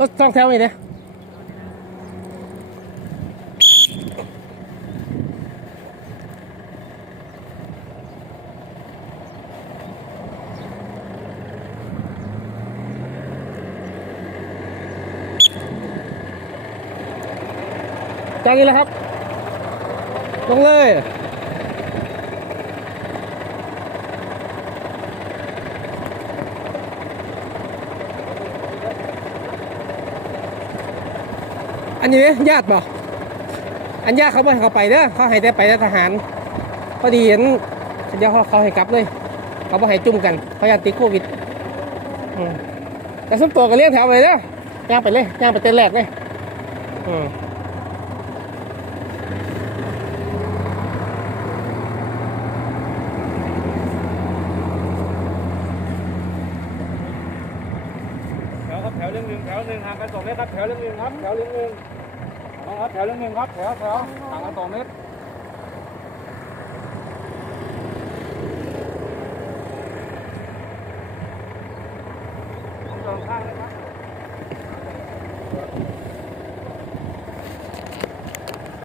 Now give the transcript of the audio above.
รถสองแถวนี่เนี่ยจอดนี่แล้วครับ ลงเลย อันนี้ญาติบ่อันญาติเขาไม่เขาไปเด้อเขาให้แต่ไปทหารพอดีเห็นเดี๋ยวเขาเขาให้กลับเลย เขาไม่ให้จุ่มกันเขาอยากติดโควิดแต่ส้มตัวก็เลี้ยงแถวไปเด้อย่างไปเลยย่างไปเต้นแรกเลยอืมแถวครับแถวเรื่องหนึ่งแถวหนึ่งห่างกันสองเมตรครับแถวเรื่องหนึ่งครับแถวเรื่องหนึ่ง ครับแถวเรื่องหนึ่งครับแถวแถวต่างกันสองเมตรสองข้างเลยครับ